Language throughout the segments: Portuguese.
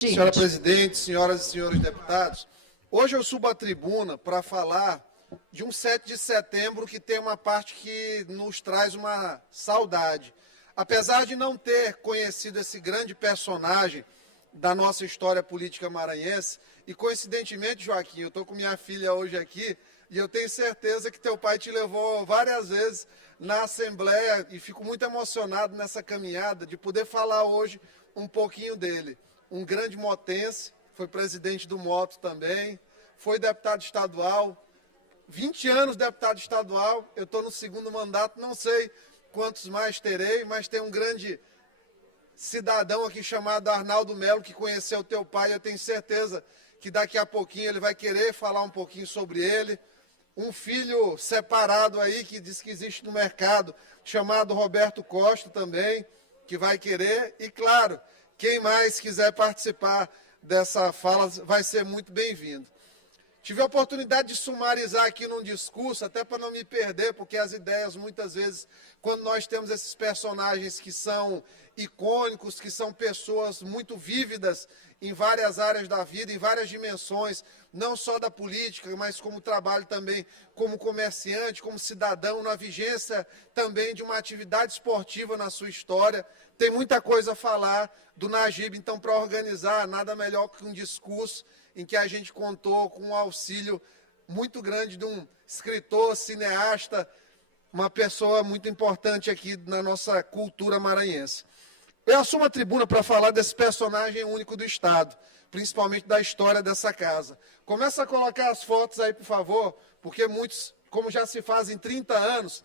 Senhora presidente, senhoras e senhores deputados, hoje eu subo à tribuna para falar de um 7 de setembro que tem uma parte que nos traz uma saudade. Apesar de não ter conhecido esse grande personagem da nossa história política maranhense, e coincidentemente, Joaquim, eu estou com minha filha hoje aqui, e eu tenho certeza que teu pai te levou várias vezes na Assembleia, e fico muito emocionado nessa caminhada de poder falar hoje um pouquinho dele. Um grande motense, foi presidente do Moto também, foi deputado estadual, 20 anos deputado estadual, eu estou no segundo mandato, não sei quantos mais terei, mas tem um grande cidadão aqui chamado Arnaldo Melo, que conheceu teu pai, eu tenho certeza que daqui a pouquinho ele vai querer falar um pouquinho sobre ele. Um filho separado aí, que diz que existe no mercado, chamado Roberto Costa também, que vai querer, e claro, quem mais quiser participar dessa fala vai ser muito bem-vindo. Tive a oportunidade de sumarizar aqui num discurso, até para não me perder, porque as ideias, muitas vezes, quando nós temos esses personagens que são icônicos, que são pessoas muito vívidas em várias áreas da vida, em várias dimensões, não só da política, mas como trabalho também como comerciante, como cidadão, na vigência também de uma atividade esportiva na sua história. Tem muita coisa a falar do Najib, então, para organizar, nada melhor que um discurso em que a gente contou com um auxílio muito grande de um escritor, cineasta, uma pessoa muito importante aqui na nossa cultura maranhense. Eu assumo a tribuna para falar desse personagem único do Estado, principalmente da história dessa casa. Começa a colocar as fotos aí, por favor, porque muitos, como já se fazem 30 anos,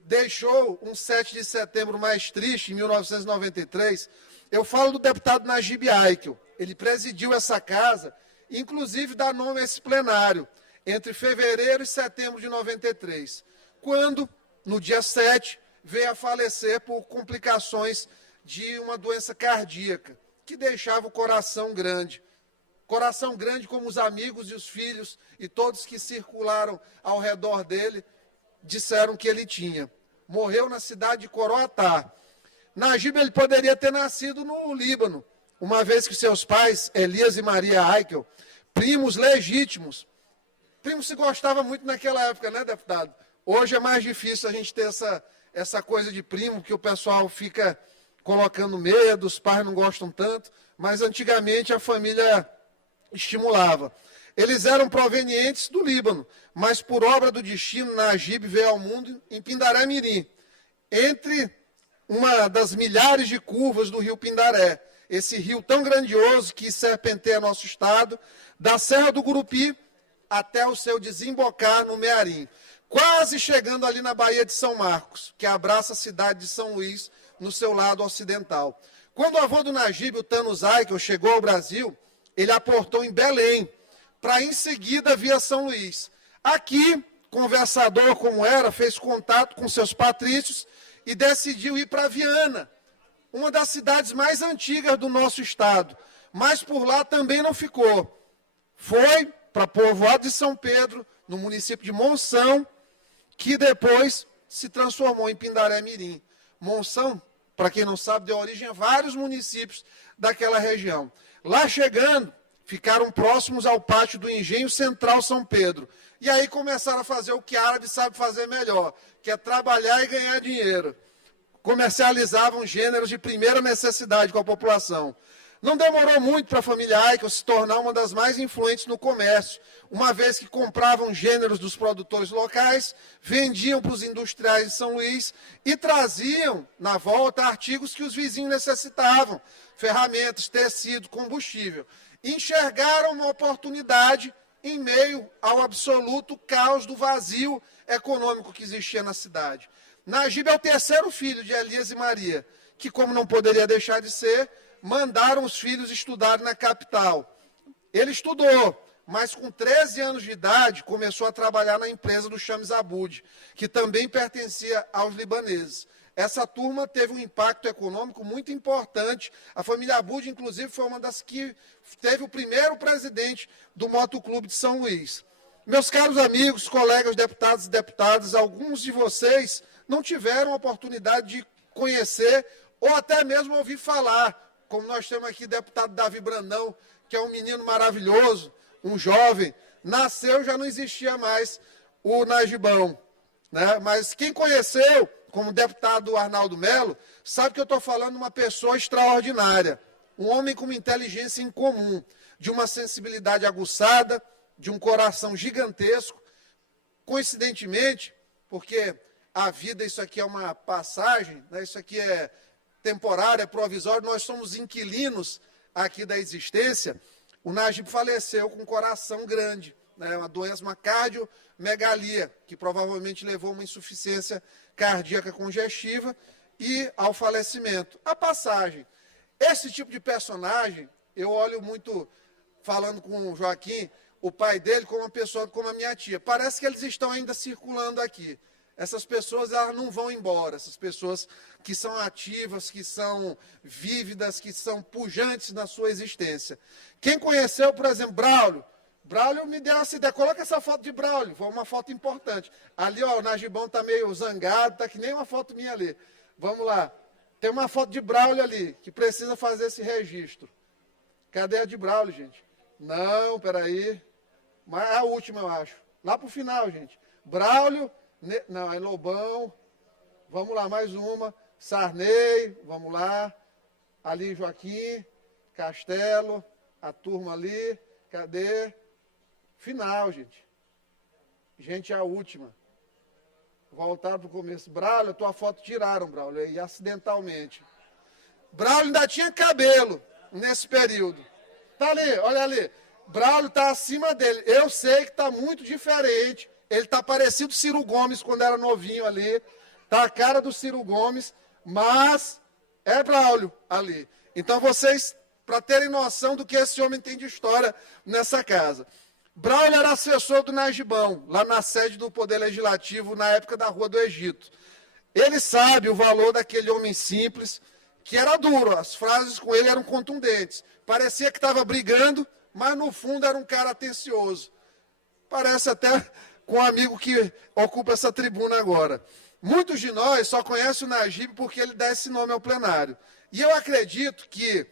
deixou um 7 de setembro mais triste, em 1993. Eu falo do deputado Najib Aikel. Ele presidiu essa casa, inclusive dá nome a esse plenário, entre fevereiro e setembro de 93, quando, no dia 7, veio a falecer por complicações de uma doença cardíaca, que deixava o coração grande. Coração grande como os amigos e os filhos e todos que circularam ao redor dele disseram que ele tinha. Morreu na cidade de Coroatá. Najib ele poderia ter nascido no Líbano, uma vez que seus pais, Elias e Maria Aikel, primos legítimos. Primos se gostava muito naquela época, né, deputado? Hoje é mais difícil a gente ter essa coisa de primo, que o pessoal fica colocando medo, os pais não gostam tanto, mas antigamente a família estimulava. Eles eram provenientes do Líbano, mas por obra do destino, Najib veio ao mundo em Pindaré Mirim, entre uma das milhares de curvas do rio Pindaré, esse rio tão grandioso que serpenteia nosso estado, da Serra do Gurupi até o seu desembocar no Mearim, quase chegando ali na Baía de São Marcos, que abraça a cidade de São Luís, no seu lado ocidental. Quando o avô do Najib, o Thanos Aikel, chegou ao Brasil, ele aportou em Belém, para em seguida vir a São Luís. Aqui, conversador como era, fez contato com seus patrícios e decidiu ir para Viana, uma das cidades mais antigas do nosso estado, mas por lá também não ficou. Foi para Povoado de São Pedro, no município de Monção, que depois se transformou em Pindaré Mirim. Monção, para quem não sabe, deu origem a vários municípios daquela região. Lá chegando, ficaram próximos ao pátio do Engenho Central São Pedro. E aí começaram a fazer o que árabe sabe fazer melhor, que é trabalhar e ganhar dinheiro. Comercializavam gêneros de primeira necessidade com a população. Não demorou muito para a família Aikel se tornar uma das mais influentes no comércio, uma vez que compravam gêneros dos produtores locais, vendiam para os industriais de São Luís e traziam, na volta, artigos que os vizinhos necessitavam, ferramentas, tecido, combustível. Enxergaram uma oportunidade em meio ao absoluto caos do vazio econômico que existia na cidade. Najib é o terceiro filho de Elias e Maria, que, como não poderia deixar de ser, mandaram os filhos estudarem na capital. Ele estudou, mas com 13 anos de idade começou a trabalhar na empresa do Chames Aboud, que também pertencia aos libaneses. Essa turma teve um impacto econômico muito importante. A família Aboud, inclusive, foi uma das que teve o primeiro presidente do Motoclube de São Luís. Meus caros amigos, colegas deputados e deputadas, alguns de vocês não tiveram a oportunidade de conhecer ou até mesmo ouvir falar como nós temos aqui o deputado Davi Brandão, que é um menino maravilhoso, um jovem, nasceu, já não existia mais o Nagibão, né? Mas quem conheceu, como deputado Arnaldo Melo, sabe que eu estou falando de uma pessoa extraordinária, um homem com uma inteligência incomum, de uma sensibilidade aguçada, de um coração gigantesco. Coincidentemente, porque a vida, isso aqui é uma passagem, né? Isso aqui é temporário, é provisório, nós somos inquilinos aqui da existência. O Najib faleceu com um coração grande, né? Uma doença, uma cardiomegalia, que provavelmente levou a uma insuficiência cardíaca congestiva e ao falecimento. A passagem. Esse tipo de personagem, eu olho muito, falando com o Joaquim, o pai dele, como uma pessoa como a minha tia. Parece que eles estão ainda circulando aqui. Essas pessoas, elas não vão embora. Essas pessoas que são ativas, que são vívidas, que são pujantes na sua existência. Quem conheceu, por exemplo, Braulio. Braulio me deu essa ideia. Coloca essa foto de Braulio. Foi uma foto importante. Ali, ó, o Nagibão está meio zangado, está que nem uma foto minha ali. Vamos lá. Tem uma foto de Braulio ali, que precisa fazer esse registro. Cadê a de Braulio, gente? Não, peraí. Mas é a última, eu acho. Lá para o final, gente. Braulio, não, é Lobão. Vamos lá, mais uma. Sarney, vamos lá. Ali, Joaquim, Castelo, a turma ali. Cadê? Final, gente. Gente, é a última. Voltaram para o começo. Braulio, a tua foto tiraram, Braulio, e acidentalmente. Braulio ainda tinha cabelo nesse período. Tá ali, olha ali. Braulio está acima dele. Eu sei que está muito diferente. Ele está parecido Ciro Gomes quando era novinho ali. Está a cara do Ciro Gomes, mas é Braulio ali. Então vocês, para terem noção do que esse homem tem de história nessa casa. Braulio era assessor do Nagibão, lá na sede do Poder Legislativo, na época da Rua do Egito. Ele sabe o valor daquele homem simples, que era duro, as frases com ele eram contundentes. Parecia que estava brigando, mas no fundo era um cara atencioso. Parece até com um amigo que ocupa essa tribuna agora. Muitos de nós só conhecem o Najib porque ele dá esse nome ao plenário. E eu acredito que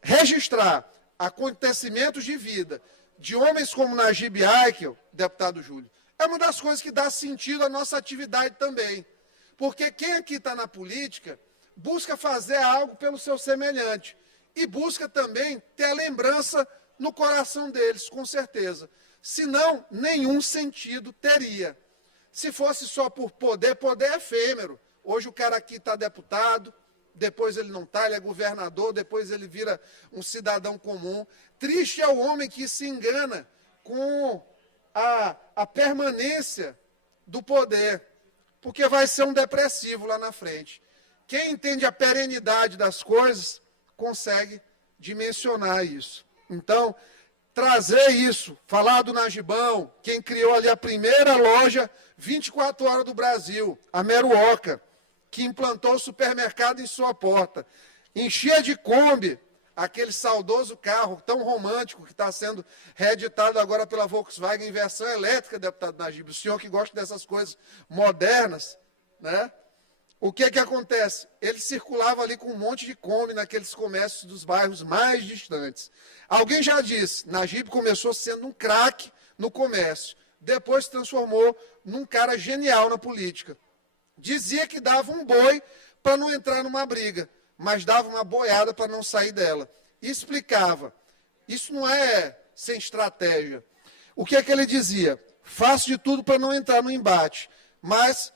registrar acontecimentos de vida de homens como Najib Aikel, deputado Júlio, é uma das coisas que dá sentido à nossa atividade também. Porque quem aqui está na política busca fazer algo pelo seu semelhante e busca também ter a lembrança no coração deles, com certeza. Senão, nenhum sentido teria. Se fosse só por poder, poder é efêmero. Hoje o cara aqui está deputado, depois ele não está, ele é governador, depois ele vira um cidadão comum. Triste é o homem que se engana com a permanência do poder, porque vai ser um depressivo lá na frente. Quem entende a perenidade das coisas, consegue dimensionar isso. Então, trazer isso, falar do Nagibão, quem criou ali a primeira loja 24 horas do Brasil, a Meruoca, que implantou o supermercado em sua porta, enchia de Kombi, aquele saudoso carro tão romântico que está sendo reeditado agora pela Volkswagen em versão elétrica, deputado Najib, o senhor que gosta dessas coisas modernas, né? O que acontece? Ele circulava ali com um monte de Kombi naqueles comércios dos bairros mais distantes. Alguém já disse, Najib começou sendo um craque no comércio, depois se transformou num cara genial na política. Dizia que dava um boi para não entrar numa briga, mas dava uma boiada para não sair dela. E explicava, isso não é sem estratégia. O que ele dizia? Faço de tudo para não entrar no embate, mas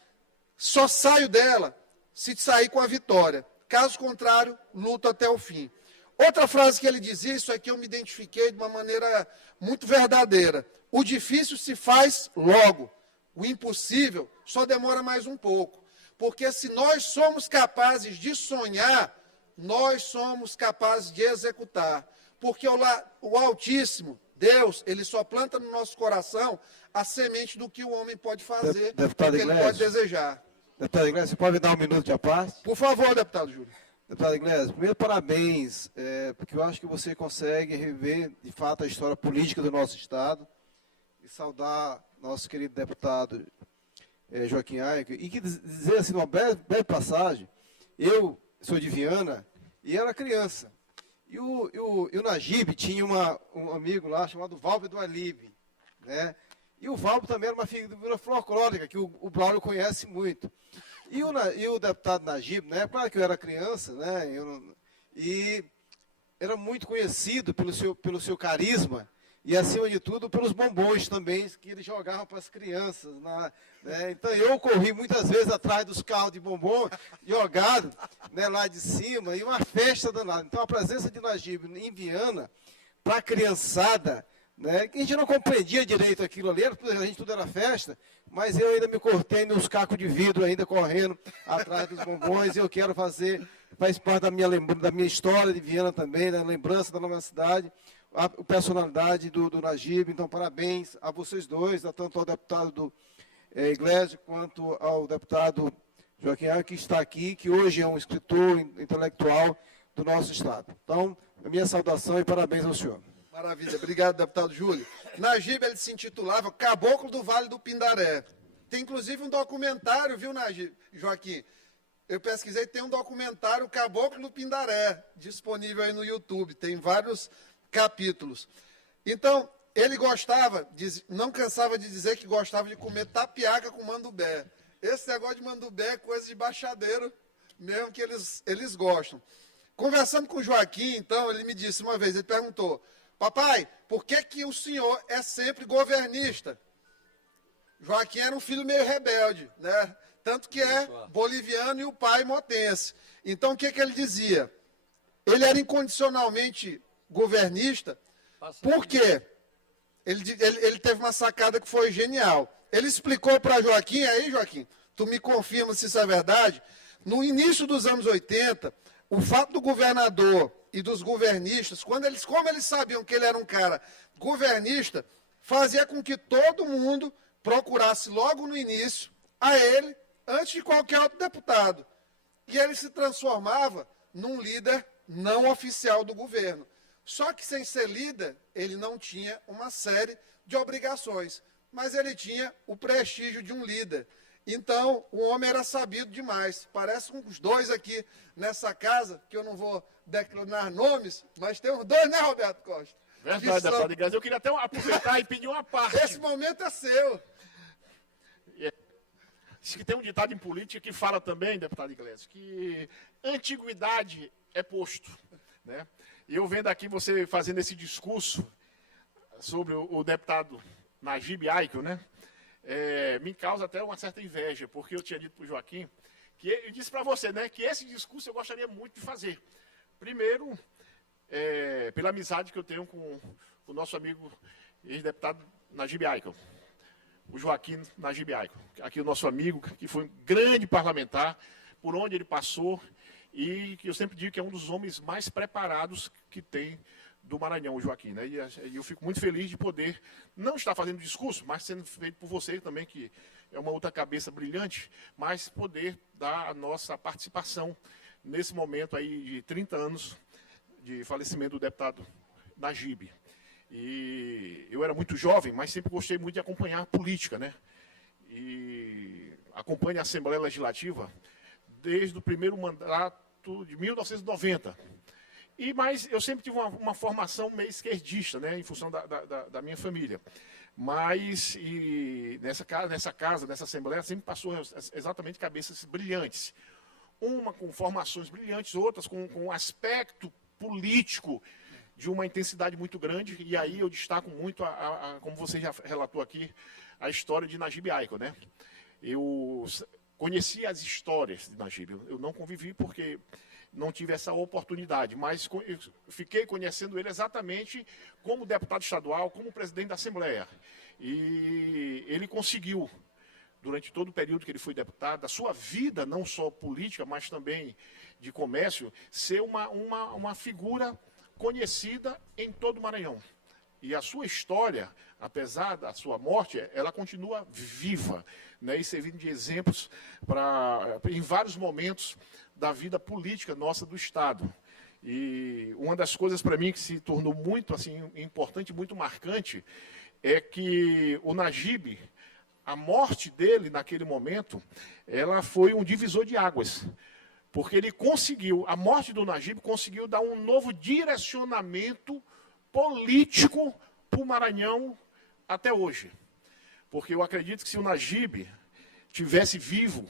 só saio dela se sair com a vitória. Caso contrário, luto até o fim. Outra frase que ele dizia, isso aqui eu me identifiquei de uma maneira muito verdadeira. O difícil se faz logo. O impossível só demora mais um pouco. Porque se nós somos capazes de sonhar, nós somos capazes de executar. Porque o Altíssimo, Deus, ele só planta no nosso coração a semente do que o homem pode fazer, do que ele pode desejar. Deputado Iglesias, você pode me dar um minuto de a paz? Por favor, deputado Júlio. Deputado Iglesias, primeiro parabéns, porque eu acho que você consegue rever, de fato, a história política do nosso Estado e saudar nosso querido deputado Joaquim Aikel, e que dizer assim, uma breve passagem, eu sou de Viana e era criança, E o Najib tinha um amigo lá chamado Valber do Alibe, né? E o Valber também era uma figura folclórica, que o Braulio conhece muito. E o deputado Najib, né? Claro que eu era criança, né? E era muito conhecido pelo seu carisma e, acima de tudo, pelos bombons também que ele jogava para as crianças. Né? Então, eu corri muitas vezes atrás dos carros de bombom jogado, né, lá de cima, e uma festa danada. Então, a presença de Najib em Viana, para a criançada, né, que a gente não compreendia direito aquilo ali, a gente tudo era festa, mas eu ainda me cortei nos cacos de vidro, ainda correndo atrás dos bombons, e eu quero fazer, faz parte da minha história de Viana também, da lembrança da nossa cidade, a personalidade do Najib. Então, parabéns a vocês dois, tanto ao deputado Iglesias, quanto ao deputado Joaquim Aiko, que está aqui, que hoje é um escritor intelectual do nosso Estado. Então, a minha saudação e parabéns ao senhor. Maravilha, obrigado, deputado Júlio. Najib, ele se intitulava Caboclo do Vale do Pindaré. Tem inclusive um documentário, viu, Najib, Joaquim? Eu pesquisei, tem um documentário Caboclo do Pindaré, disponível aí no YouTube, tem vários capítulos. Então, ele gostava, não cansava de dizer que gostava de comer tapiaca com mandubé. Esse negócio de mandubé é coisa de baixadeiro mesmo, que eles gostam. Conversando com o Joaquim, então, ele me disse uma vez, ele perguntou: papai, por que o senhor é sempre governista? Joaquim era um filho meio rebelde, né? Tanto que é boliviano e o pai motense. Então, o que ele dizia? Ele era incondicionalmente governista, por quê? Ele teve uma sacada que foi genial. Ele explicou para Joaquim, aí, Joaquim, tu me confirma se isso é verdade, no início dos anos 80, o fato do governador e dos governistas, como eles sabiam que ele era um cara governista, fazia com que todo mundo procurasse logo no início a ele, antes de qualquer outro deputado. E ele se transformava num líder não oficial do governo. Só que, sem ser líder, ele não tinha uma série de obrigações, mas ele tinha o prestígio de um líder. Então, o homem era sabido demais. Parece uns dois aqui nessa casa, que eu não vou declinar nomes, mas tem uns dois, né, Roberto Costa? Verdade, deputado Iglesias. Eu queria até aproveitar e pedir uma parte. Esse momento é seu. Diz que tem um ditado em política que fala também, deputado Iglesias, que antiguidade é posto, né? E eu vendo aqui você fazendo esse discurso sobre o deputado Najib Aiko, né? Me causa até uma certa inveja, porque eu tinha dito para o Joaquim, que eu disse para você, né, que esse discurso eu gostaria muito de fazer. Primeiro, pela amizade que eu tenho com o nosso amigo ex-deputado Najib Aiko, o Joaquim Najib Aiko, aqui o nosso amigo, que foi um grande parlamentar, por onde ele passou, e que eu sempre digo que é um dos homens mais preparados que tem do Maranhão, o Joaquim, né? E eu fico muito feliz de poder não estar fazendo discurso, mas sendo feito por você também, que é uma outra cabeça brilhante, mas poder dar a nossa participação nesse momento aí de 30 anos de falecimento do deputado Najib. E eu era muito jovem, mas sempre gostei muito de acompanhar a política, né? E acompanho a Assembleia Legislativa desde o primeiro mandato de 1990. Mas eu sempre tive uma formação meio esquerdista, né, em função da minha família. Mas nessa casa, nessa Assembleia, sempre passou exatamente cabeças brilhantes. Uma com formações brilhantes, outras com um aspecto político de uma intensidade muito grande. E aí eu destaco muito, como você já relatou aqui, a história de Najib Aiko, né? Eu conheci as histórias de Najib, eu não convivi porque não tive essa oportunidade, mas fiquei conhecendo ele exatamente como deputado estadual, como presidente da Assembleia. E ele conseguiu, durante todo o período que ele foi deputado, da sua vida, não só política, mas também de comércio, ser uma figura conhecida em todo o Maranhão. E a sua história, apesar da sua morte, ela continua viva, né, e servindo de exemplos em vários momentos da vida política nossa do Estado. E uma das coisas para mim que se tornou muito assim, importante, muito marcante, é que o Najib, a morte dele naquele momento, ela foi um divisor de águas. porque ele conseguiu, a morte do Nagibe conseguiu dar um novo direcionamento político para o Maranhão até hoje. Porque eu acredito que se o Nagibe tivesse vivo,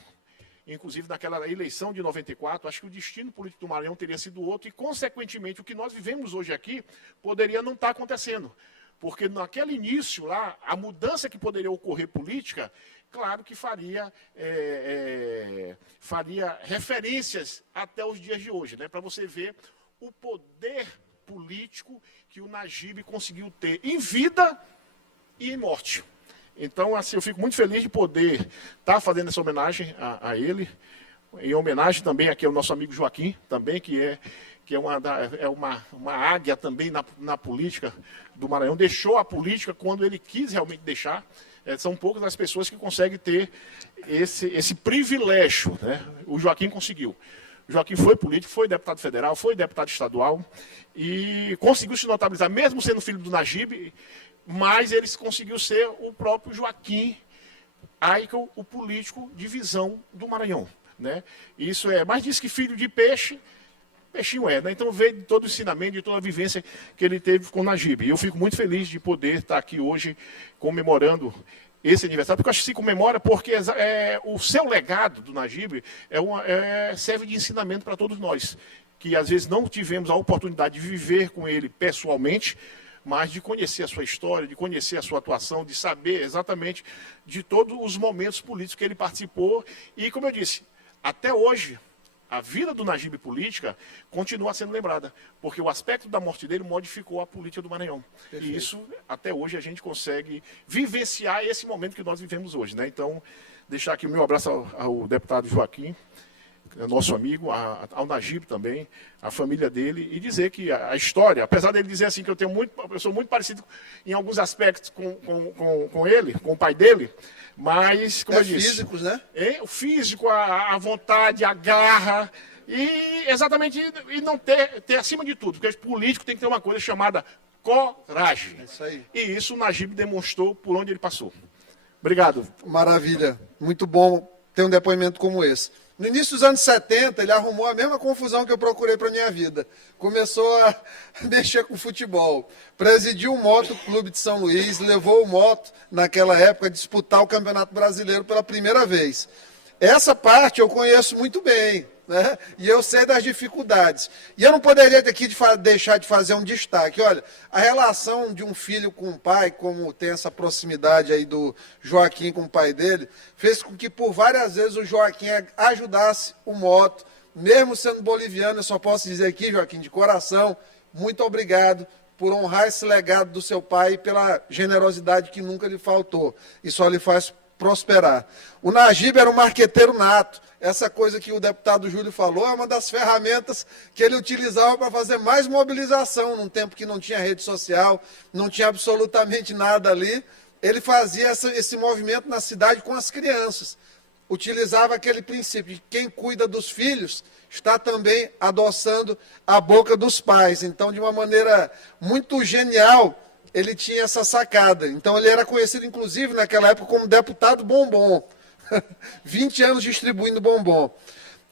inclusive naquela eleição de 94, acho que o destino político do Maranhão teria sido outro e, consequentemente, o que nós vivemos hoje aqui poderia não estar acontecendo. Porque naquele início lá, a mudança que poderia ocorrer política, claro que faria referências até os dias de hoje, né? Para você ver o poder político que o Nagibe conseguiu ter em vida e em morte. Então, assim, eu fico muito feliz de poder estar fazendo essa homenagem a ele, em homenagem também aqui ao nosso amigo Joaquim, também, que é uma águia também na política do Maranhão, deixou a política quando ele quis realmente deixar. São poucas as pessoas que conseguem ter esse privilégio, né? O Joaquim conseguiu. O Joaquim foi político, foi deputado federal, foi deputado estadual e conseguiu se notabilizar, mesmo sendo filho do Nagibe, mas ele conseguiu ser o próprio Joaquim Aikel, o político de visão do Maranhão, né? Isso mas diz que filho de peixe, peixinho né? Então veio de todo o ensinamento, de toda a vivência que ele teve com o Nagibe. E eu fico muito feliz de poder estar aqui hoje comemorando esse aniversário, porque eu acho que se comemora porque o seu legado do Nagibe serve de ensinamento para todos nós, que às vezes não tivemos a oportunidade de viver com ele pessoalmente, mas de conhecer a sua história, de conhecer a sua atuação, de saber exatamente de todos os momentos políticos que ele participou. E, como eu disse, até hoje, a vida do Nagibe política continua sendo lembrada, porque o aspecto da morte dele modificou a política do Maranhão. Perfeito. E isso, até hoje, a gente consegue vivenciar esse momento que nós vivemos hoje, né? Então, deixar aqui o meu abraço ao deputado Joaquim, nosso amigo, ao Nagibe também, a família dele, e dizer que a história, apesar dele dizer assim que eu sou muito parecido em alguns aspectos com ele, com o pai dele, mas, como eu disse... físicos, né? O físico, a vontade, a garra, e exatamente, e não ter acima de tudo, porque o político tem que ter uma coisa chamada coragem. É isso aí. E isso o Nagibe demonstrou por onde ele passou. Obrigado. Maravilha. Muito bom ter um depoimento como esse. No início dos anos 70, ele arrumou a mesma confusão que eu procurei para a minha vida. Começou a mexer com futebol. Presidiu o Moto Clube de São Luís, levou o Moto, naquela época, a disputar o Campeonato Brasileiro pela primeira vez. Essa parte eu conheço muito bem, né? E eu sei das dificuldades. E eu não poderia aqui deixar de fazer um destaque. Olha, a relação de um filho com o pai, como tem essa proximidade aí do Joaquim com o pai dele, fez com que por várias vezes o Joaquim ajudasse o Moto, mesmo sendo boliviano. Eu só posso dizer aqui, Joaquim, de coração, muito obrigado por honrar esse legado do seu pai e pela generosidade que nunca lhe faltou. E só lhe faz prosperar. O Nagibe era um marqueteiro nato. Essa coisa que o deputado Júlio falou é uma das ferramentas que ele utilizava para fazer mais mobilização, num tempo que não tinha rede social, não tinha absolutamente nada ali. Ele fazia esse movimento na cidade com as crianças. Utilizava aquele princípio de quem cuida dos filhos está também adoçando a boca dos pais. Então, de uma maneira muito genial, ele tinha essa sacada. Então, ele era conhecido, inclusive, naquela época, como deputado bombom. 20 anos distribuindo bombom.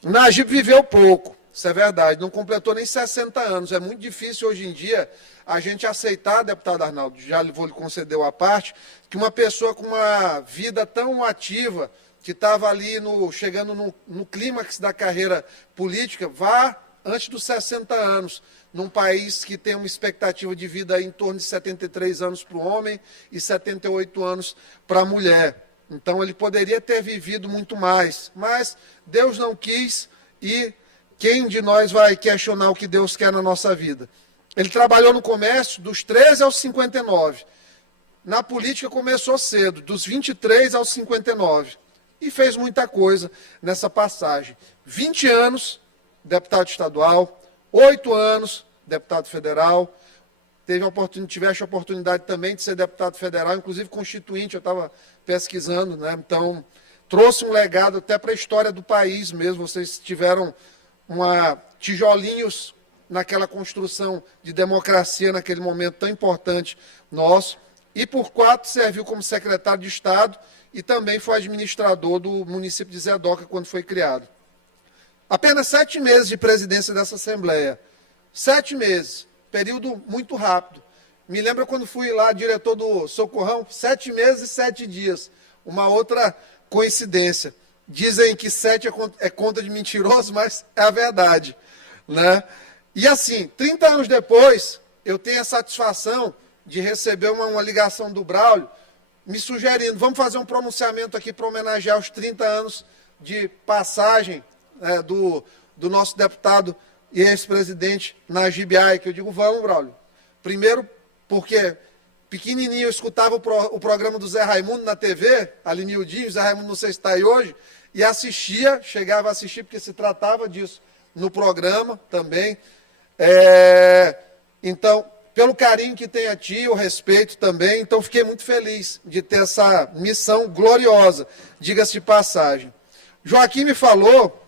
Nagibe viveu pouco, isso é verdade, não completou nem 60 anos. É muito difícil hoje em dia a gente aceitar, deputado Arnaldo, já vou lhe conceder a parte, que uma pessoa com uma vida tão ativa, que estava ali chegando no clímax da carreira política, vá antes dos 60 anos, num país que tem uma expectativa de vida em torno de 73 anos para o homem e 78 anos para a mulher. Então, ele poderia ter vivido muito mais, mas Deus não quis, e quem de nós vai questionar o que Deus quer na nossa vida? Ele trabalhou no comércio dos 13 aos 59. Na política começou cedo, dos 23 aos 59. E fez muita coisa nessa passagem. 20 anos, deputado estadual, 8 anos, deputado federal. Tiveste a oportunidade também de ser deputado federal, inclusive constituinte, eu estava pesquisando, né? Então, trouxe um legado até para a história do país mesmo. Vocês tiveram tijolinhos naquela construção de democracia, naquele momento tão importante nosso. E por 4 serviu como secretário de Estado e também foi administrador do município de Zedoca quando foi criado. Apenas 7 meses de presidência dessa Assembleia. 7 meses, período muito rápido. Me lembro quando fui lá, diretor do Socorrão, 7 meses e 7 dias. Uma outra coincidência. Dizem que 7 é conta de mentiroso, mas é a verdade, né? E assim, 30 anos depois, eu tenho a satisfação de receber uma ligação do Braulio, me sugerindo, vamos fazer um pronunciamento aqui para homenagear os 30 anos de passagem do nosso deputado e ex-presidente Najib Aik. Eu digo, vamos, Braulio. Primeiro, porque pequenininho eu escutava o programa do Zé Raimundo na TV, ali miudinho, o Zé Raimundo não sei se está aí hoje, e assistia, chegava a assistir, porque se tratava disso no programa também. Então, pelo carinho que tem a ti, o respeito também, então fiquei muito feliz de ter essa missão gloriosa, diga-se de passagem. Joaquim me falou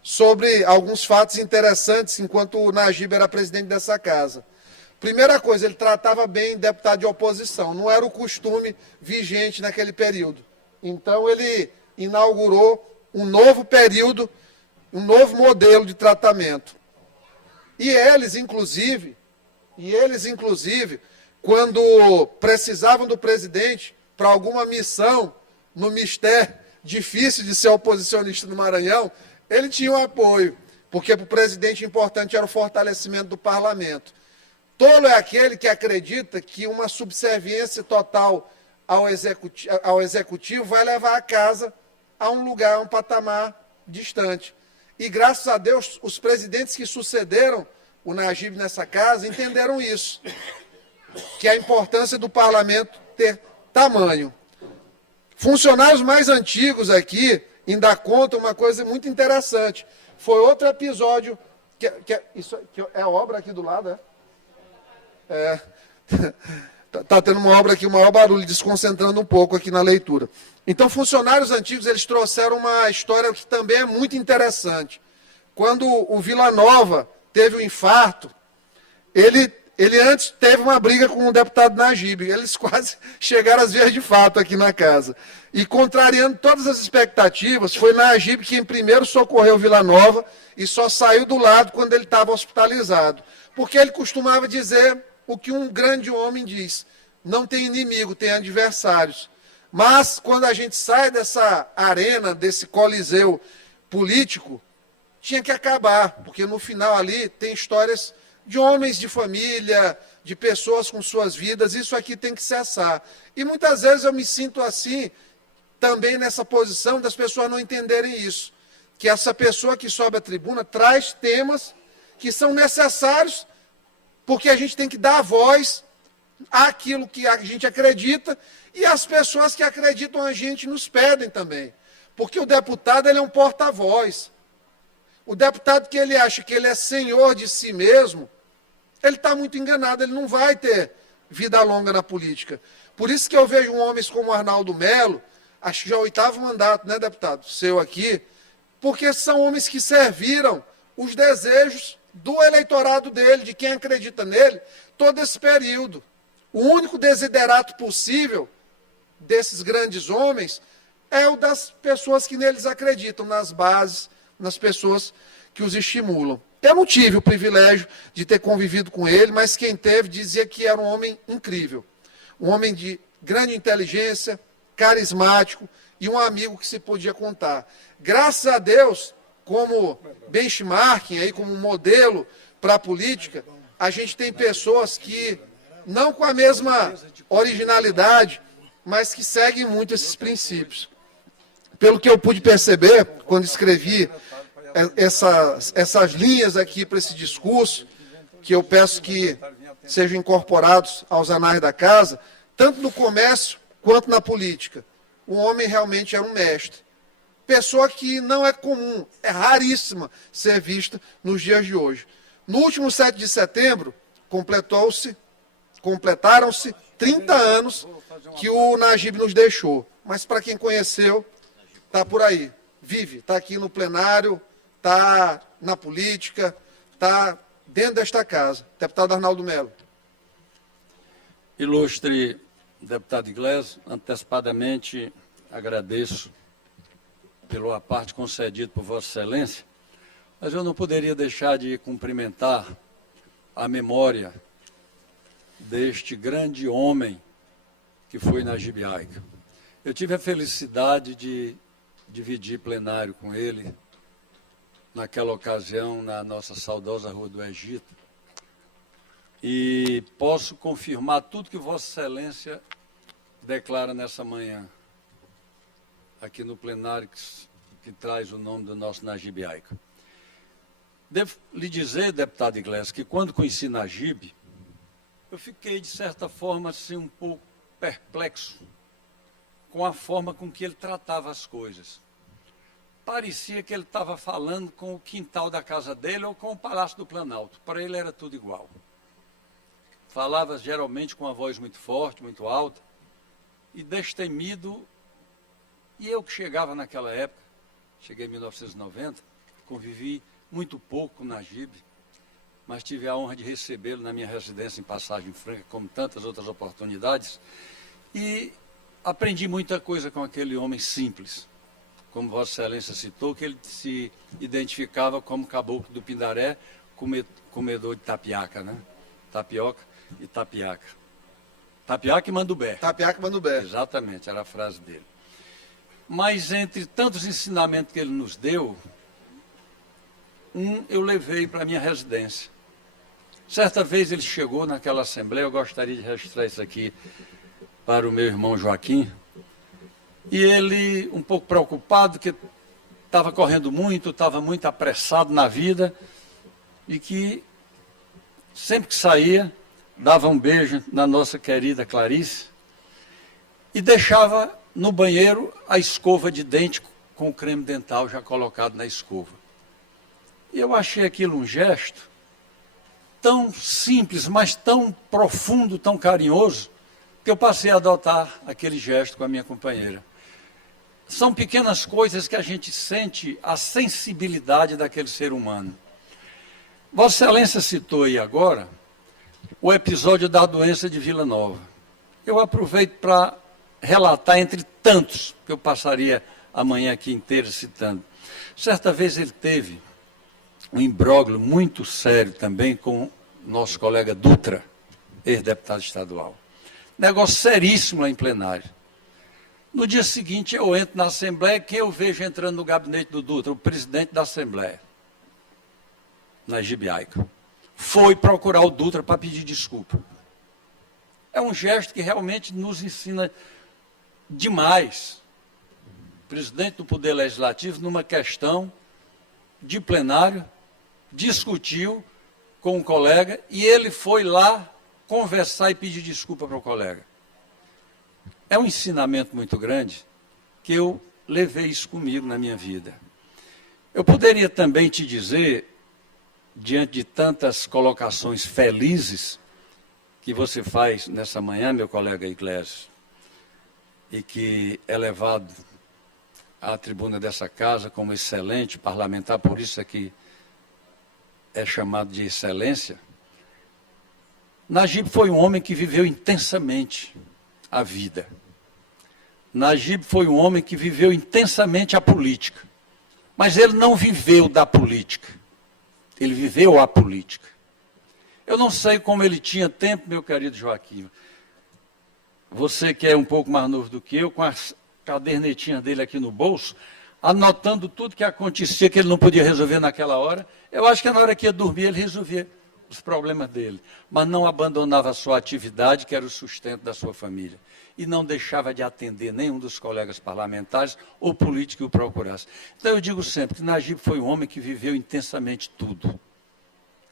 sobre alguns fatos interessantes enquanto o Najib era presidente dessa casa. Primeira coisa, ele tratava bem deputado de oposição, não era o costume vigente naquele período. Então, ele inaugurou um novo período, um novo modelo de tratamento. E eles, inclusive, quando precisavam do presidente para alguma missão no mistério difícil de ser oposicionista no Maranhão, ele tinha um apoio, porque para o presidente importante era o fortalecimento do parlamento. Tolo é aquele que acredita que uma subserviência total ao executivo vai levar a casa a um lugar, a um patamar distante. E, graças a Deus, os presidentes que sucederam o Najib nessa casa entenderam isso, que a importância do parlamento ter tamanho. Funcionários mais antigos aqui ainda contam uma coisa muito interessante. Foi outro episódio, isso que é a obra aqui do lado, Está tendo uma obra aqui, o maior barulho, desconcentrando um pouco aqui na leitura. Então, funcionários antigos, eles trouxeram uma história que também é muito interessante. Quando o Vila Nova teve um infarto, ele antes teve uma briga com o deputado Najib. Eles quase chegaram às vias de fato aqui na casa. E, contrariando todas as expectativas, foi Najib quem primeiro socorreu o Vila Nova e só saiu do lado quando ele estava hospitalizado. Porque ele costumava dizer o que um grande homem diz: não tem inimigo, tem adversários. Mas, quando a gente sai dessa arena, desse coliseu político, tinha que acabar, porque no final ali tem histórias de homens de família, de pessoas com suas vidas, isso aqui tem que cessar. E muitas vezes eu me sinto assim, também nessa posição das pessoas não entenderem isso, que essa pessoa que sobe à tribuna traz temas que são necessários, porque a gente tem que dar voz àquilo que a gente acredita, e as pessoas que acreditam a gente nos pedem também. Porque o deputado, ele é um porta-voz. O deputado que ele acha que ele é senhor de si mesmo, ele está muito enganado, ele não vai ter vida longa na política. Por isso que eu vejo homens como Arnaldo Melo, acho que já é o 8º mandato, né, deputado, seu aqui, porque são homens que serviram os desejos do eleitorado dele, de quem acredita nele, todo esse período. O único desiderato possível desses grandes homens é o das pessoas que neles acreditam, nas bases, nas pessoas que os estimulam. Eu não tive o privilégio de ter convivido com ele, mas quem teve dizia que era um homem incrível. Um homem de grande inteligência, carismático e um amigo que se podia contar. Graças a Deus, como benchmarking, aí, como modelo para a política, a gente tem pessoas que, não com a mesma originalidade, mas que seguem muito esses princípios. Pelo que eu pude perceber, quando escrevi essas linhas aqui para esse discurso, que eu peço que sejam incorporados aos anais da casa, tanto no comércio quanto na política. O homem realmente era um mestre. Pessoa que não é comum, é raríssima ser vista nos dias de hoje. No último 7 de setembro, completaram-se 30 anos que o Najib nos deixou. Mas para quem conheceu, está por aí, vive, está aqui no plenário, está na política, está dentro desta casa. Deputado Arnaldo Melo. Ilustre deputado Iglesias, antecipadamente agradeço pela parte concedida por Vossa Excelência, Mas eu não poderia deixar de cumprimentar a memória deste grande homem que foi Najib Aica. Eu tive a felicidade de dividir plenário com ele naquela ocasião na nossa saudosa Rua do Egito. E posso confirmar tudo que Vossa Excelência declara nessa manhã, aqui no plenário que traz o nome do nosso Najib Aica. Devo lhe dizer, deputado Iglesias, que quando conheci Najib, eu fiquei, de certa forma, assim, um pouco perplexo com a forma com que ele tratava as coisas. Parecia que ele estava falando com o quintal da casa dele ou com o Palácio do Planalto. Para ele era tudo igual. Falava geralmente com uma voz muito forte, muito alta, e destemido. E eu que chegava naquela época, cheguei em 1990, convivi muito pouco com Najib, mas tive a honra de recebê-lo na minha residência em Passagem Franca, como tantas outras oportunidades, e aprendi muita coisa com aquele homem simples, como Vossa Excelência citou, que ele se identificava como caboclo do Pindaré, comedor de tapiaca, né? Tapioca e tapiaca. Tapiaca e mandubé. Tapiaca e mandubé. Exatamente, era a frase dele. Mas entre tantos ensinamentos que ele nos deu, eu levei para a minha residência. Certa vez ele chegou naquela assembleia, eu gostaria de registrar isso aqui para o meu irmão Joaquim, e ele, um pouco preocupado, que estava correndo muito, estava muito apressado na vida, e que sempre que saía, dava um beijo na nossa querida Clarice, e deixava no banheiro a escova de dente com o creme dental já colocado na escova. E eu achei aquilo um gesto tão simples, mas tão profundo, tão carinhoso, que eu passei a adotar aquele gesto com a minha companheira. São pequenas coisas que a gente sente a sensibilidade daquele ser humano. Vossa Excelência citou aí agora o episódio da doença de Vila Nova. Eu aproveito para relatar entre tantos, que eu passaria a manhã aqui inteira citando. Certa vez ele teve um imbróglio muito sério também com o nosso colega Dutra, ex-deputado estadual. Negócio seríssimo lá em plenário. No dia seguinte eu entro na Assembleia, quem eu vejo entrando no gabinete do Dutra? O presidente da Assembleia, Najib Aica. Foi procurar o Dutra para pedir desculpa. É um gesto que realmente nos ensina demais. O presidente do Poder Legislativo, numa questão de plenário, discutiu com um colega e ele foi lá conversar e pedir desculpa para o colega. É um ensinamento muito grande que eu levei isso comigo na minha vida. Eu poderia também te dizer, diante de tantas colocações felizes que você faz nessa manhã, meu colega Iglesias, e que é levado à tribuna dessa casa como excelente parlamentar, por isso é que é chamado de excelência. Najib foi um homem que viveu intensamente a vida. Najib foi um homem que viveu intensamente a política. Mas ele não viveu da política. Ele viveu a política. Eu não sei como ele tinha tempo, meu querido Joaquim. Você que é um pouco mais novo do que eu, com as cadernetinhas dele aqui no bolso, anotando tudo que acontecia, que ele não podia resolver naquela hora. Eu acho que na hora que ia dormir, ele resolvia os problemas dele. Mas não abandonava a sua atividade, que era o sustento da sua família. E não deixava de atender nenhum dos colegas parlamentares ou políticos que o procurasse. Então eu digo sempre que Najib foi um homem que viveu intensamente tudo.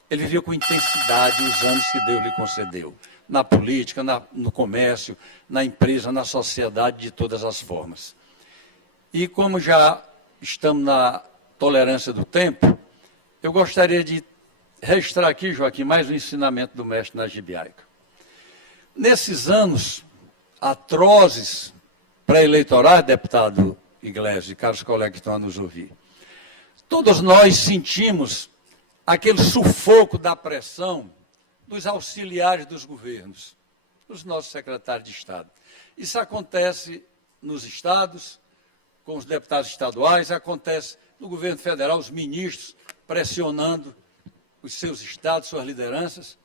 Ele viveu com intensidade os anos que Deus lhe concedeu. Na política, no comércio, na empresa, na sociedade, de todas as formas. E como já estamos na tolerância do tempo, eu gostaria de registrar aqui, Joaquim, mais um ensinamento do mestre Najib Aica. Nesses anos atrozes pré-eleitorais, deputado Iglesias e caros colegas que estão a nos ouvir, todos nós sentimos aquele sufoco da pressão dos auxiliares dos governos, dos nossos secretários de Estado. Isso acontece nos estados, com os deputados estaduais, acontece no governo federal, os ministros, pressionando os seus estados, suas lideranças.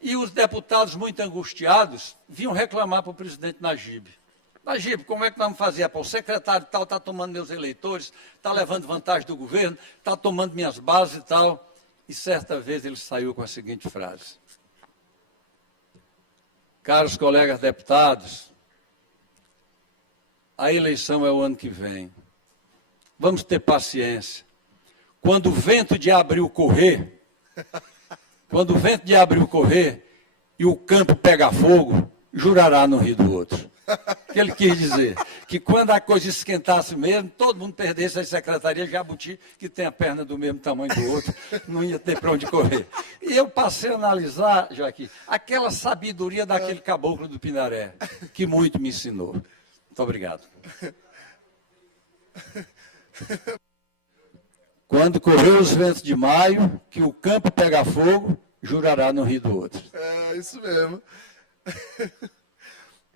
E os deputados, muito angustiados, vinham reclamar para o presidente Najib. Najib, como é que nós vamos fazer? Pô, o secretário tal está tomando meus eleitores, está levando vantagem do governo, está tomando minhas bases e tal. E certa vez ele saiu com a seguinte frase: caros colegas deputados, a eleição é o ano que vem. Vamos ter paciência. Quando o vento de abril correr, e o campo pegar fogo, jurará no rio do outro. O que ele quis dizer? Que quando a coisa esquentasse mesmo, todo mundo perdesse a secretaria Jabuti, que tem a perna do mesmo tamanho do outro, não ia ter para onde correr. E eu passei a analisar, Joaquim, aquela sabedoria daquele caboclo do Pinaré, que muito me ensinou. Muito obrigado. Quando correr os ventos de maio, que o campo pega fogo, jurará no rio do outro. É, isso mesmo.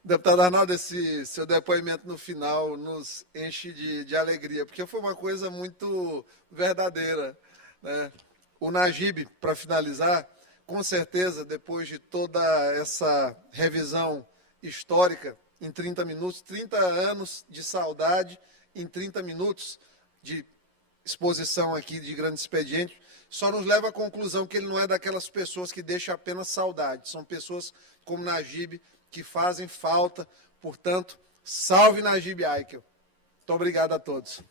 Deputado Arnaldo, esse seu depoimento no final nos enche de alegria, porque foi uma coisa muito verdadeira, né? O Najib, para finalizar, com certeza, depois de toda essa revisão histórica, em 30 minutos, 30 anos de saudade, em 30 minutos de exposição aqui de grande expediente, só nos leva à conclusão que ele não é daquelas pessoas que deixam apenas saudade. São pessoas como Najib, que fazem falta. Portanto, salve Najib Aikel. Muito obrigado a todos.